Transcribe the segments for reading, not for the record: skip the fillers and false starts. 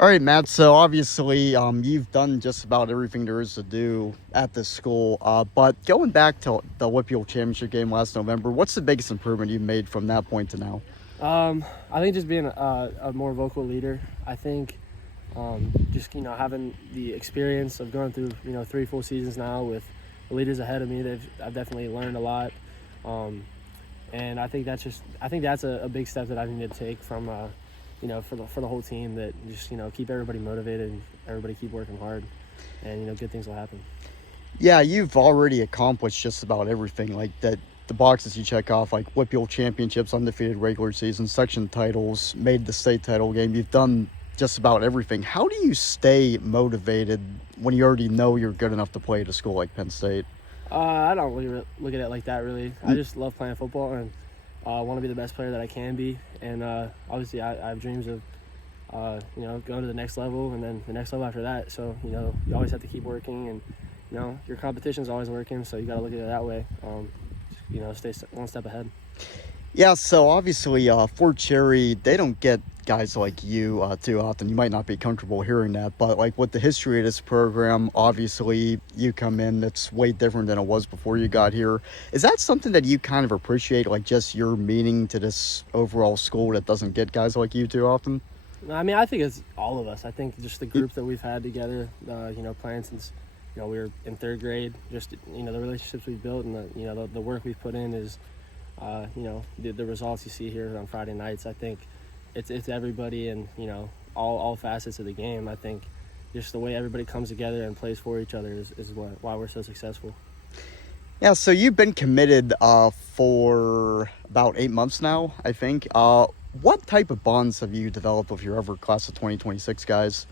All right, Matt. So obviously, you've done just about everything there is to do at this school. But going back to the Whitfield Championship game last November, what's the biggest improvement you've made from that point to now? I think just being a more vocal leader. I think just having the experience of going through 3 full seasons now with the leaders ahead of me. I've definitely learned a lot, and I think that's a big step that I need to take from for the whole team, that just keep everybody motivated and everybody keep working hard, and good things will happen. Yeah, you've already accomplished just about everything. Like that, the boxes you check off, like Whitfield Championships, undefeated regular season, section titles, made the state title game. You've done just about everything. How do you stay motivated when you already know you're good enough to play at a school like Penn State? I don't really look at it like that, really. I just love playing football, and want to be the best player that I can be. And obviously, I have dreams of going to the next level, and then the next level after that. So you always have to keep working, and your competition's always working. So you got to look at it that way. Stay one step ahead. Yeah, so obviously, Fort Cherry, they don't get guys like you too often. You might not be comfortable hearing that, but like with the history of this program, obviously you come in, it's way different than it was before you got here. Is that something that you kind of appreciate, like just your meaning to this overall school that doesn't get guys like you too often? I mean, I think it's all of us. I think just the group that we've had together, playing since we were in third grade. Just the relationships we've built, and the work we've put in is the results you see here on Friday nights. I think it's everybody, and all facets of the game. I think just the way everybody comes together and plays for each other is why we're so successful. Yeah, so you've been committed for about 8 months now, I think. What type of bonds have you developed with your ever class of 2026 guys?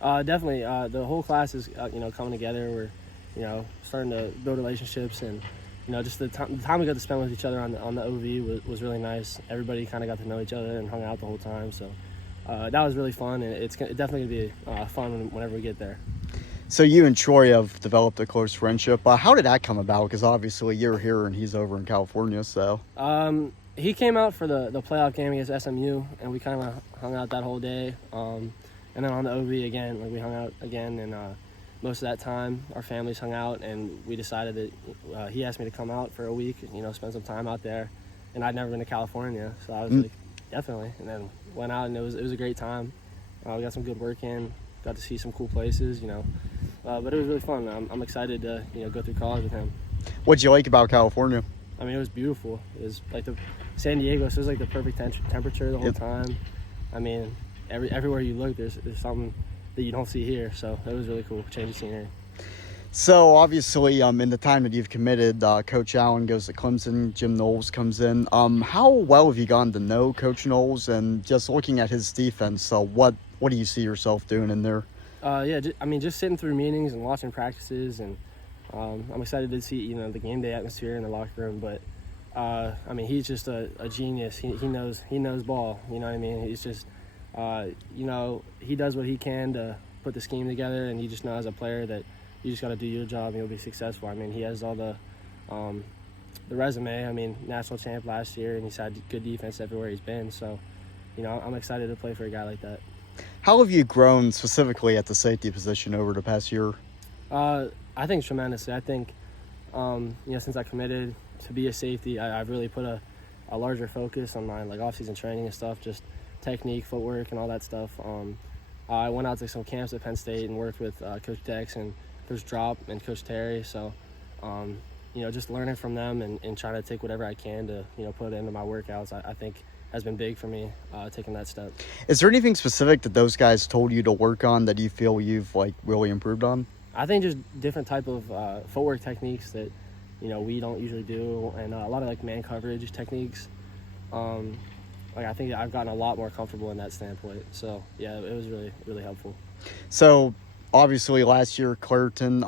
Definitely, the whole class is coming together. We're starting to build relationships, and just the time we got to spend with each other on the OV was really nice. Everybody kind of got to know each other and hung out the whole time. So that was really fun, and it's definitely gonna be fun whenever we get there. So you and Troy have developed a close friendship. How did that come about? Because obviously you're here and he's over in California, so. He came out for the playoff game against SMU, and we kind of hung out that whole day. And then on the OV again, we hung out again, and most of that time our families hung out, and we decided that he asked me to come out for a week, spend some time out there, and I'd never been to California, so I was like, definitely. And then went out, and it was a great time. We got some good work in, got to see some cool places, but it was really fun. I'm excited to go through college with him. What'd you like about California? I mean, it was beautiful. It was like San Diego, so it was like the perfect temperature the whole time. I mean, everywhere you look, there's something that you don't see here. So it was really cool, change of scenery. So obviously, in the time that you've committed, Coach Allen goes to Clemson, Jim Knowles comes in. How well have you gotten to know Coach Knowles, and just looking at his defense? What do you see yourself doing in there? Just sitting through meetings and watching practices, and I'm excited to see the game day atmosphere in the locker room. But he's just a genius. He knows ball. You know what I mean? He's just he does what he can to put the scheme together, and you just know as a player that you just got to do your job and you'll be successful. I mean, he has all the resume. I mean, national champ last year, and he's had good defense everywhere he's been. So, I'm excited to play for a guy like that. How have you grown specifically at the safety position over the past year? I think tremendously. I think, since I committed to be a safety, I've really put a larger focus on my off-season training and stuff, just technique, footwork, and all that stuff. I went out to some camps at Penn State and worked with Coach Dex and Coach Drop and Coach Terry. So, just learning from them and trying to take whatever I can to, put into my workouts, I think has been big for me, taking that step. Is there anything specific that those guys told you to work on that you feel you've really improved on? I think just different type of footwork techniques that we don't usually do, and a lot of man coverage techniques. I think I've gotten a lot more comfortable in that standpoint. So yeah, it was really, really helpful. So obviously last year Clairton,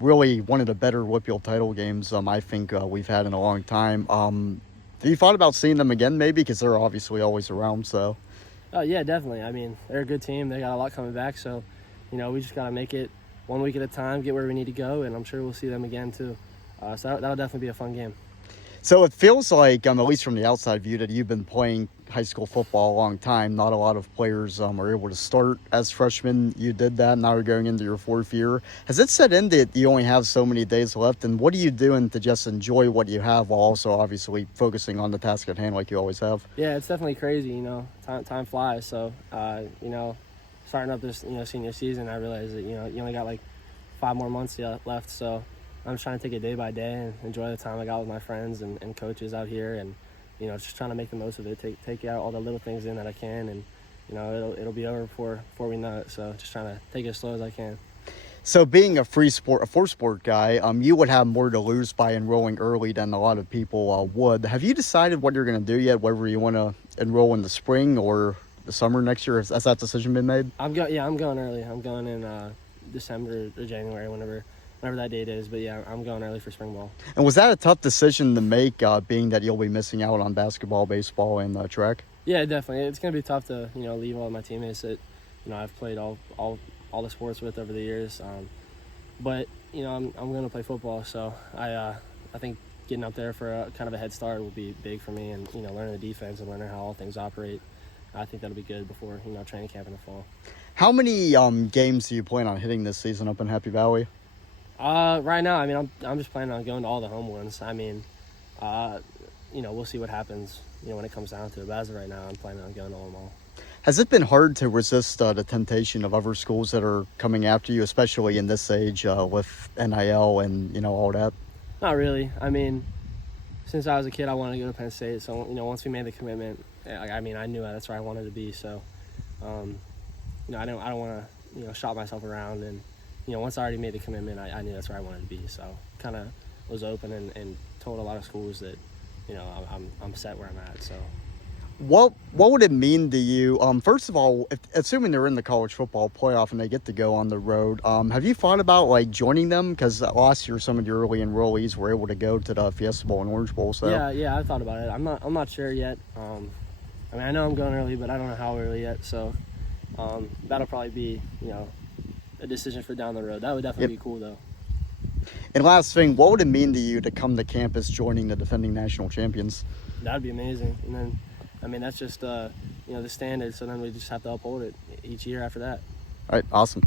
really one of the better Whitfield title games I think we've had in a long time. Have you thought about seeing them again maybe, because they're obviously always around? So yeah, definitely. I mean, they're a good team. They got a lot coming back, so we just got to make it 1 week at a time, get where we need to go, and I'm sure we'll see them again too. So that'll definitely be a fun game. So it feels like, at least from the outside view, that you've been playing high school football a long time. Not a lot of players are able to start as freshmen. You did that. Now you're going into your fourth year. Has it set in that you only have so many days left? And what are you doing to just enjoy what you have while also obviously focusing on the task at hand like you always have? Yeah, it's definitely crazy. Time flies. So starting up this senior season, I realized that you only got like 5 more months left. So I'm just trying to take it day by day and enjoy the time I got with my friends and coaches out here, and just trying to make the most of it. Take out all the little things in that I can, and it'll be over before we know it. So just trying to take it as slow as I can. So being a four-sport guy, you would have more to lose by enrolling early than a lot of people would. Have you decided what you're going to do yet, whether you want to enroll in the spring or the summer next year? Has that decision been made? I'm going early. I'm going in December or January, whenever that date is. But yeah, I'm going early for spring ball. And was that a tough decision to make, being that you'll be missing out on basketball, baseball, and track? Yeah, definitely. It's gonna be tough to leave all of my teammates that I've played all the sports with over the years. But I'm gonna play football, so I think getting up there for a kind of a head start will be big for me, and learning the defense and learning how all things operate. I think that'll be good before training camp in the fall. How many games do you plan on hitting this season up in Happy Valley? Right now, I mean, I'm just planning on going to all the home ones. I mean, we'll see what happens, when it comes down to it. But as of right now, I'm planning on going to them all. Has it been hard to resist the temptation of other schools that are coming after you, especially in this age with NIL and all that? Not really. I mean, since I was a kid, I wanted to go to Penn State. So once we made the commitment, I knew that's where I wanted to be. So, I don't want to shop myself around. And once I already made the commitment, I knew that's where I wanted to be. So, kind of was open and told a lot of schools that I'm set where I'm at. So. What would it mean to you? First of all, assuming they're in the college football playoff and they get to go on the road, have you thought about joining them? Because last year some of the early enrollees were able to go to the Fiesta Bowl and Orange Bowl. So yeah, I thought about it. I'm not sure yet. I know I'm going early, but I don't know how early yet. So that'll probably be a decision for down the road. That would definitely be cool though. And last thing, what would it mean to you to come to campus joining the defending national champions? That'd be amazing. And then, that's just the standard. So then we just have to uphold it each year after that. All right, awesome.